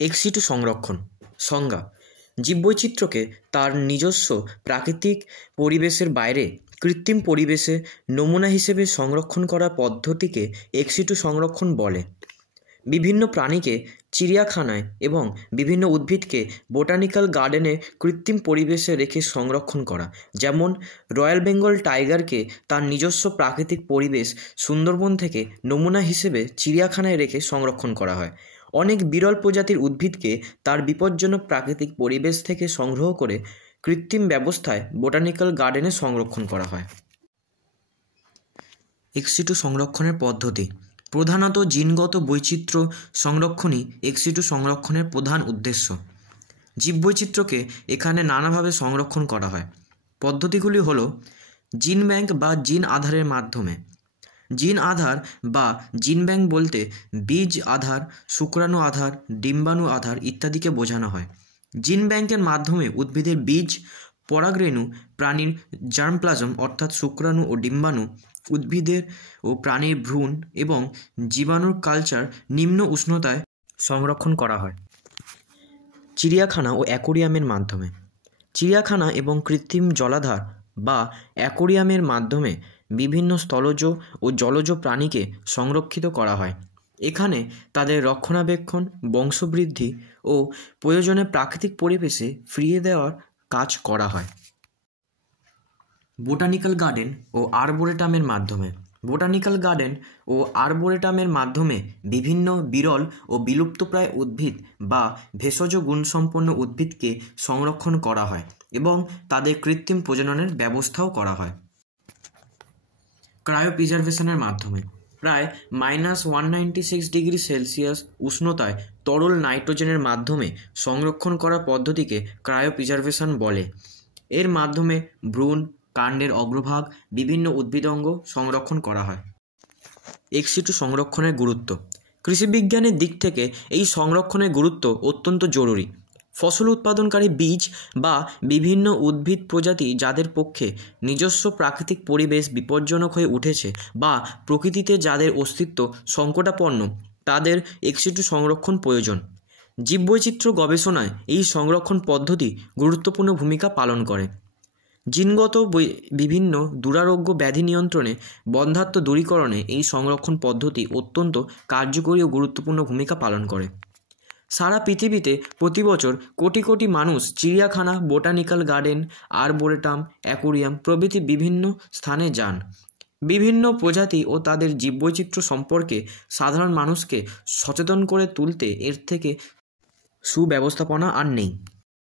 এক্স-সিটু সংরক্ষণ সংজ্ঞা: জীববৈচিত্র্যকে তার নিজস্ব প্রাকৃতিক পরিবেশের বাইরে কৃত্রিম পরিবেশে নমুনা হিসেবে সংরক্ষণ করার পদ্ধতিকে এক্স-সিটু সংরক্ষণ বলে। বিভিন্ন প্রাণীকে চিড়িয়াখানায় এবং বিভিন্ন উদ্ভিদকে বোটানিক্যাল গার্ডেনে কৃত্রিম পরিবেশে রেখে সংরক্ষণ করা, যেমন রয়্যাল বেঙ্গল টাইগারকে তার নিজস্ব প্রাকৃতিক পরিবেশ সুন্দরবন থেকে নমুনা হিসেবে চিড়িয়াখানায় রেখে সংরক্ষণ করা হয়। অনেক বিরল প্রজাতির উদ্ভিদকে তার বিপজ্জনক প্রাকৃতিক পরিবেশ থেকে সংগ্রহ করে কৃত্রিম ব্যবস্থায় বোটানিক্যাল গার্ডেনে সংরক্ষণ করা হয়। এক্স-সিটু সংরক্ষণের পদ্ধতি: প্রধানত জিনগত বৈচিত্র্য সংরক্ষণই এক্স-সিটু সংরক্ষণের প্রধান উদ্দেশ্য। জীববৈচিত্র্যকে এখানে নানাভাবে সংরক্ষণ করা হয়। পদ্ধতিগুলি হল জিন ব্যাংক বা জিন আধারের মাধ্যমে। জিন আধার বা জিন ব্যাংক বলতে বীজ আধার, শুক্রাণু আধার, ডিম্বাণু আধার ইত্যাদিকে বোঝানো হয়। জিন ব্যাংকের মাধ্যমে উদ্ভিদের বীজ, পরাগরেণু, প্রাণীর জার্মপ্লাজম অর্থাৎ শুক্রাণু ও ডিম্বাণু, উদ্ভিদের ও প্রাণীর ভ্রূণ এবং জীবাণুর কালচার নিম্ন উষ্ণতায় সংরক্ষণ করা হয়। চিড়িয়াখানা ও অ্যাকোয়ারিয়ামের মাধ্যমে। চিড়িয়াখানা এবং কৃত্রিম জলাধার বা অ্যাকোয়ারিয়ামের মাধ্যমে বিভিন্ন স্থলজ ও জলজ প্রাণীকে সংরক্ষিত করা হয়। এখানে তাদের রক্ষণাবেক্ষণ, বংশবৃদ্ধি ও প্রয়োজনে প্রাকৃতিক পরিবেশে ফিরিয়ে দেওয়ার কাজ করা হয়। বোটানিক্যাল গার্ডেন ও আর্বোরেটামের মাধ্যমে। বোটানিক্যাল গার্ডেন ও আর্বোরেটামের মাধ্যমে বিভিন্ন বিরল ও বিলুপ্তপ্রায় উদ্ভিদ বা ভেষজ গুণসম্পন্ন উদ্ভিদকে সংরক্ষণ করা হয় এবং তাদের কৃত্রিম প্রজননের ব্যবস্থাও করা হয়। ক্রায়োপ্রিজারভেশনের মাধ্যমে প্রায় -196°C উষ্ণতায় তরল নাইট্রোজেনের মাধ্যমে সংরক্ষণ করার পদ্ধতিকে ক্রায়োপ্রিজারভেশন বলে। এর মাধ্যমে ভ্রূণ, কাণ্ডের অগ্রভাগ, বিভিন্ন উদ্ভিদঙ্গ সংরক্ষণ করা হয়। এক্স-সিটু সংরক্ষণের গুরুত্ব: কৃষিবিজ্ঞানের দিক থেকে এই সংরক্ষণের গুরুত্ব অত্যন্ত জরুরি। ফসল উৎপাদনকারী বীজ বা বিভিন্ন উদ্ভিদ প্রজাতি যাদের পক্ষে নিজস্ব প্রাকৃতিক পরিবেশ বিপজ্জনক হয়ে উঠেছে বা প্রকৃতিতে যাদের অস্তিত্ব সংকটাপন্ন, তাদের এক্স-সিটু সংরক্ষণ প্রয়োজন। জীববৈচিত্র্য গবেষণায় এই সংরক্ষণ পদ্ধতি গুরুত্বপূর্ণ ভূমিকা পালন করে। জিনগত বিভিন্ন দুরারোগ্য ব্যাধি নিয়ন্ত্রণে, বন্ধ্যাত্ব দূরীকরণে এই সংরক্ষণ পদ্ধতি অত্যন্ত কার্যকরী ও গুরুত্বপূর্ণ ভূমিকা পালন করে। সারা পৃথিবীতে প্রতি বছর কোটি কোটি মানুষ চিড়িয়াখানা, বোটানিক্যাল গার্ডেন, আর্বোরেটাম, অ্যাকোয়ারিয়াম প্রভৃতি বিভিন্ন স্থানে যান। বিভিন্ন প্রজাতি ও তাদের জীববৈচিত্র্য সম্পর্কে সাধারণ মানুষকে সচেতন করে তুলতে এর থেকে সুব্যবস্থাপনা আর নেই।